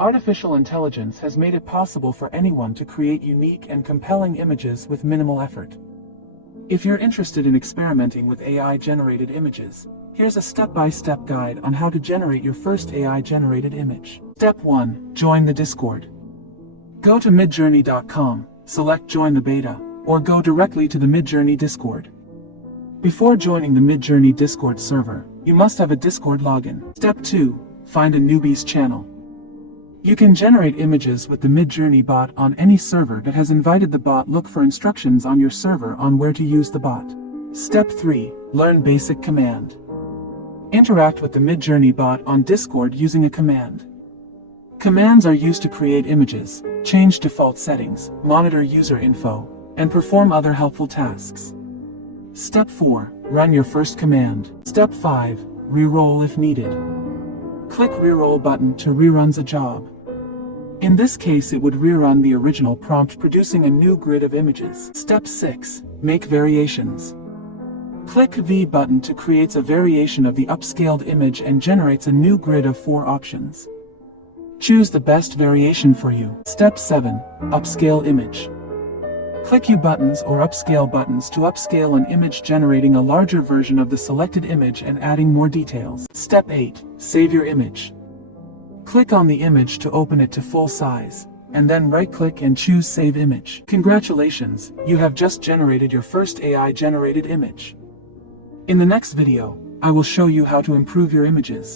Artificial intelligence has made it possible for anyone to create unique and compelling images with minimal effort. If you're interested in experimenting with AI-generated images, here's a step-by-step guide on how to generate your first AI-generated image. Step 1. Join the Discord. Go to midjourney.com, select Join the Beta, or go directly to the Midjourney Discord. Before joining the Midjourney Discord server, you must have a Discord login. Step 2. Find a newbie's channel. You can generate images with the Midjourney bot on any server that has invited the bot. Look for instructions on your server on where to use the bot. Step 3. Learn basic command. Interact with the Midjourney bot on Discord using a command. Commands are used to create images, change default settings, monitor user info, and perform other helpful tasks. Step 4. Run your first command. Step 5. Reroll if needed. Click Reroll button to rerun a job. In this case, it would rerun the original prompt, producing a new grid of images. Step 6. Make variations. Click V button to create a variation of the upscaled image and generates a new grid of 4 options. Choose the best variation for you. Step 7. Upscale image. Click U buttons or upscale buttons to upscale an image, generating a larger version of the selected image and adding more details. Step 8. Save your image. Click on the image to open it to full size, and then right-click and choose Save Image. Congratulations, you have just generated your first AI-generated image. In the next video, I will show you how to improve your images.